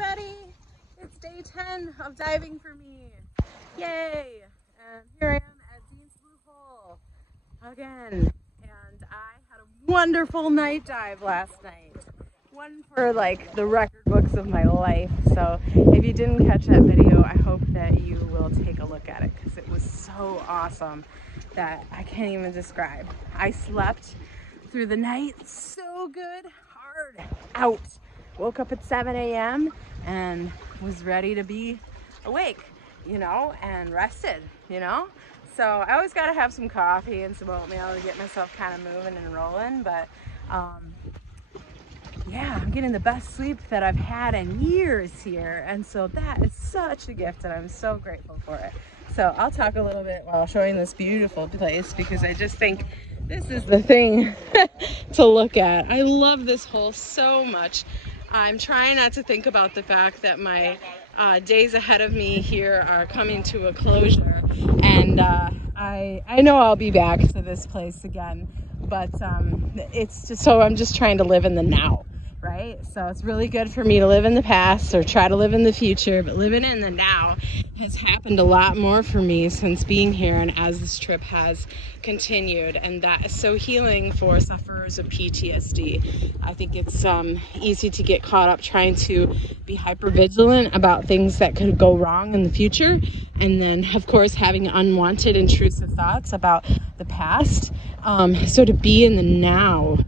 everybody! It's day 10 of diving for me. Yay! And here I am at Dean's Blue Hole again. And I had a wonderful night dive last night. One for like the record books of my life. So if you didn't catch that video, I hope that you will take a look at it because it was so awesome that I can't even describe. I slept through the night so good, hard out. Woke up at 7 a.m. and was ready to be awake, you know, and rested, you know. So I always got to have some coffee and some oatmeal to get myself kind of moving and rolling. But yeah, I'm getting the best sleep that I've had in years here. And so that is such a gift and I'm so grateful for it. So I'll talk a little bit while showing this beautiful place because I just think this is the thing to look at. I love this hole so much. I'm trying not to think about the fact that my days ahead of me here are coming to a closure, and I know I'll be back to this place again, but it's just so I'm just trying to live in the now, right? So it's really good for me to live in the past or try to live in the future, but living in the now has happened a lot more for me since being here and as this trip has continued, and that is so healing for sufferers of PTSD. I think it's easy to get caught up trying to be hyper vigilant about things that could go wrong in the future, and then of course having unwanted intrusive thoughts about the past. So to be in the now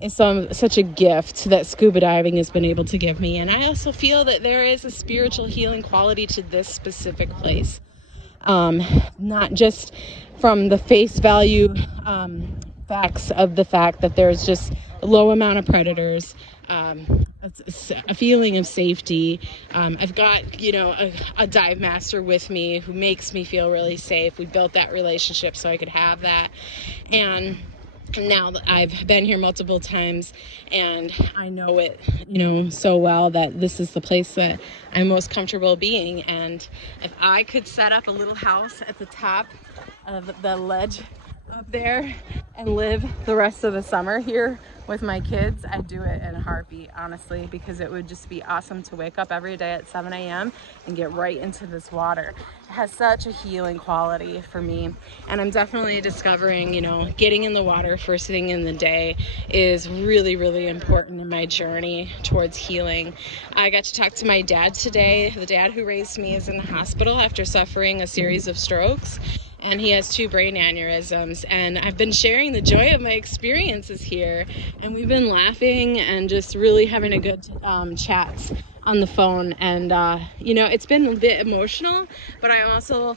is such a gift that scuba diving has been able to give me. And I also feel that there is a spiritual healing quality to this specific place. Not just from the face value facts of the fact that there's just a low amount of predators, a feeling of safety. I've got, you know, a dive master with me who makes me feel really safe. We built that relationship so I could have that. And now that I've been here multiple times and I know it, you know, so well that this is the place that I'm most comfortable being. And if I could set up a little house at the top of the ledge up there and live the rest of the summer here with my kids, I'd do it in a heartbeat, honestly, because it would just be awesome to wake up every day at 7 a.m. and get right into this water. It has such a healing quality for me, and I'm definitely discovering, you know, getting in the water first thing in the day is really, really important in my journey towards healing. I got to talk to my dad today. The dad who raised me is in the hospital after suffering a series of strokes, and he has 2 brain aneurysms, and I've been sharing the joy of my experiences here, and we've been laughing and just really having a good chat on the phone. And you know, it's been a bit emotional, but I'm also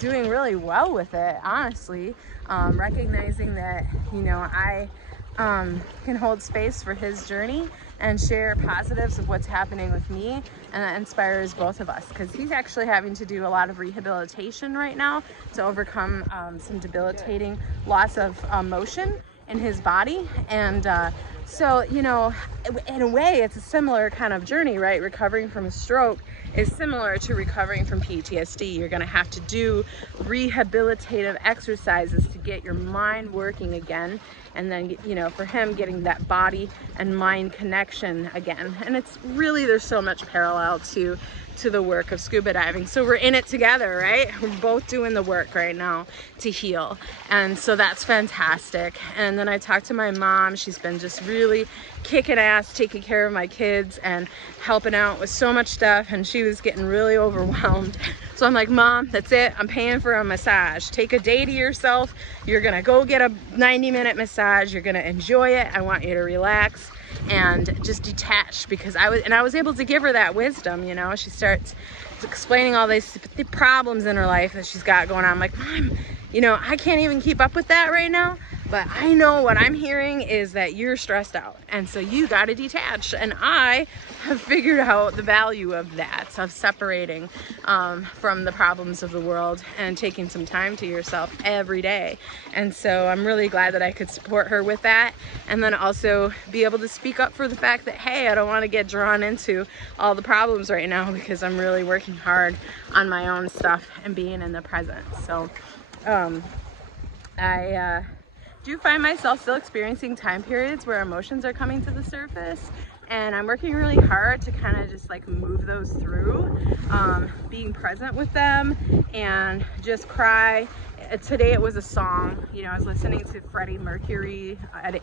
doing really well with it, honestly, recognizing that, you know, I can hold space for his journey and share positives of what's happening with me, and that inspires both of us because he's actually having to do a lot of rehabilitation right now to overcome some debilitating loss of motion in his body. And so, you know, in a way it's a similar kind of journey, right? Recovering from a stroke is similar to recovering from PTSD. You're going to have to do rehabilitative exercises to get your mind working again, and then, you know, for him getting that body and mind connection again. And it's really, there's so much parallel to the work of scuba diving. So we're in it together, right? We're both doing the work right now to heal. And so that's fantastic. And then I talked to my mom. She's been just really kicking ass, taking care of my kids and helping out with so much stuff. And she was getting really overwhelmed. So I'm like, Mom, that's it. I'm paying for a massage. Take a day to yourself. You're gonna go get a 90-minute massage. You're gonna enjoy it. I want you to relax and just detach, because I was able to give her that wisdom. You know, she starts explaining all the problems in her life that she's got going on. I'm like, Mom, you know, I can't even keep up with that right now, but I know what I'm hearing is that you're stressed out, and so you got to detach. And I have figured out the value of that, of separating from the problems of the world and taking some time to yourself every day. And so I'm really glad that I could support her with that, and then also be able to speak up for the fact that, hey, I don't want to get drawn into all the problems right now because I'm really working hard on my own stuff and being in the present. So do find myself still experiencing time periods where emotions are coming to the surface, and I'm working really hard to kind of just like move those through, being present with them and just cry. Today it was a song, you know, I was listening to Freddie Mercury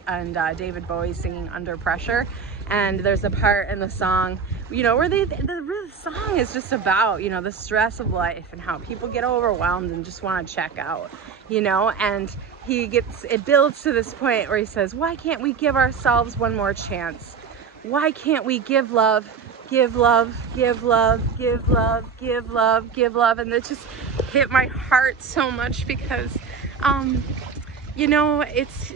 and David Bowie singing Under Pressure, and there's a part in the song, you know, where the song is just about, you know, the stress of life and how people get overwhelmed and just want to check out, you know, and it builds to this point where he says, why can't we give ourselves one more chance? Why can't we give love, give love, give love, give love, give love, give love? And it just hit my heart so much because, you know, it's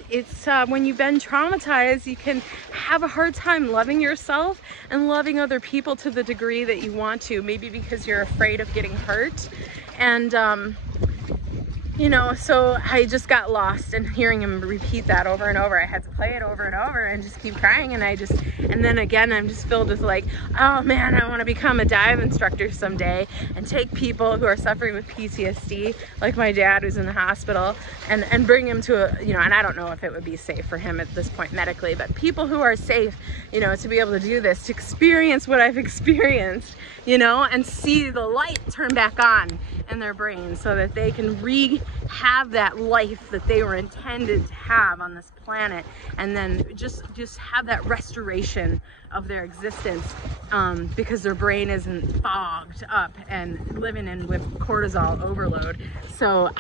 when you've been traumatized, you can have a hard time loving yourself and loving other people to the degree that you want to, maybe because you're afraid of getting hurt. And, you know, so I just got lost in hearing him repeat that over and over. I had to play it over and over and just keep crying. And then again, I'm just filled with like, oh man, I want to become a dive instructor someday and take people who are suffering with PTSD, like my dad who's in the hospital, and bring him to a, you know, and I don't know if it would be safe for him at this point medically, but people who are safe, you know, to be able to do this, to experience what I've experienced, you know, and see the light turn back on in their brain so that they can have that life that they were intended to have on this planet, and then just have that restoration of their existence, because their brain isn't fogged up and living in with cortisol overload. So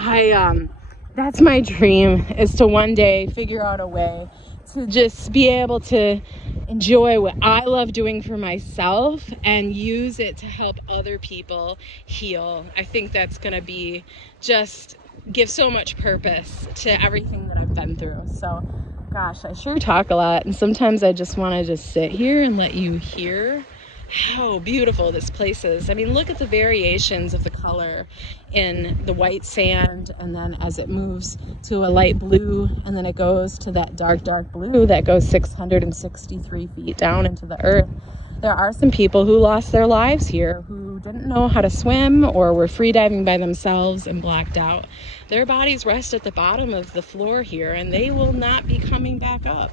that's my dream, is to one day figure out a way to just be able to enjoy what I love doing for myself and use it to help other people heal. I think that's gonna be just give so much purpose to everything that I've been through. So gosh, I sure talk a lot, and sometimes I just want to just sit here and let you hear how beautiful this place is. I mean, look at the variations of the color in the white sand, and then as it moves to a light blue, and then it goes to that dark blue that goes 663 feet down into the earth. There are some people who lost their lives here, who didn't know how to swim or were free diving by themselves and blacked out. Their bodies rest at the bottom of the floor here, and they will not be coming back up.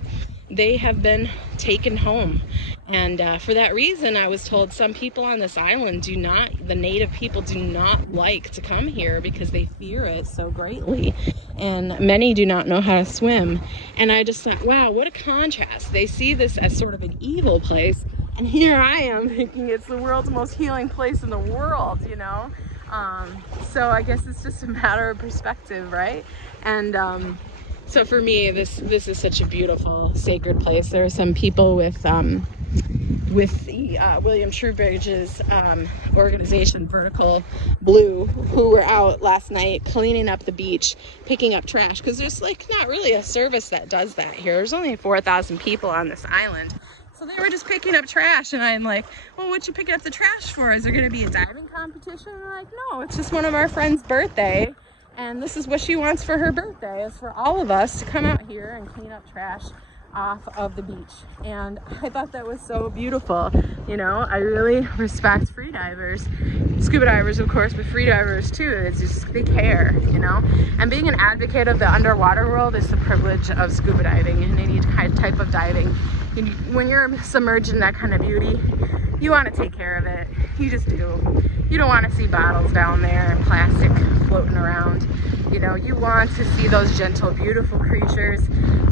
They have been taken home. And for that reason, I was told some people on this island the native people do not like to come here because they fear it so greatly. And many do not know how to swim. And I just thought, wow, what a contrast. They see this as sort of an evil place, and here I am thinking it's the world's most healing place in the world, you know? So I guess it's just a matter of perspective, right? And so for me, this is such a beautiful, sacred place. There are some people with the William Trowbridge's organization, Vertical Blue, who were out last night cleaning up the beach, picking up trash, because there's like not really a service that does that here. There's only 4,000 people on this island. So they were just picking up trash, and I'm like, well, what you picking up the trash for? Is there going to be a diving competition? And they're like, no, it's just one of our friend's birthday, and this is what she wants for her birthday, is for all of us to come out here and clean up trash off of the beach. And I thought that was so beautiful. You know, I really respect free divers, scuba divers of course, but free divers too. It's just, they care, you know. And being an advocate of the underwater world is the privilege of scuba diving and any type of diving. When you're submerged in that kind of beauty, you want to take care of it. You just do. You don't want to see bottles down there and plastic floating around. You know, you want to see those gentle, beautiful creatures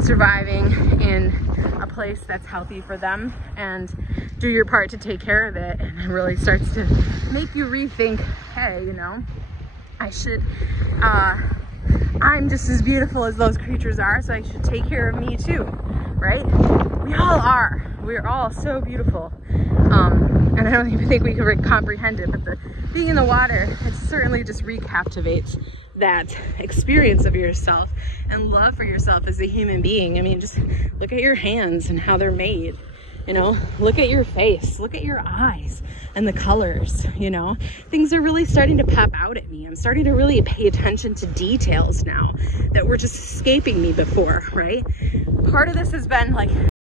surviving in a place that's healthy for them, and do your part to take care of it. And it really starts to make you rethink, hey, you know, I'm just as beautiful as those creatures are, so I should take care of me too, right? We all are. We're all so beautiful. And I don't even think we can comprehend it, but being in the water, it certainly just recaptivates that experience of yourself and love for yourself as a human being. I mean, just look at your hands and how they're made. You know, look at your face, look at your eyes and the colors, you know. Things are really starting to pop out at me. I'm starting to really pay attention to details now that were just escaping me before, right? Part of this has been like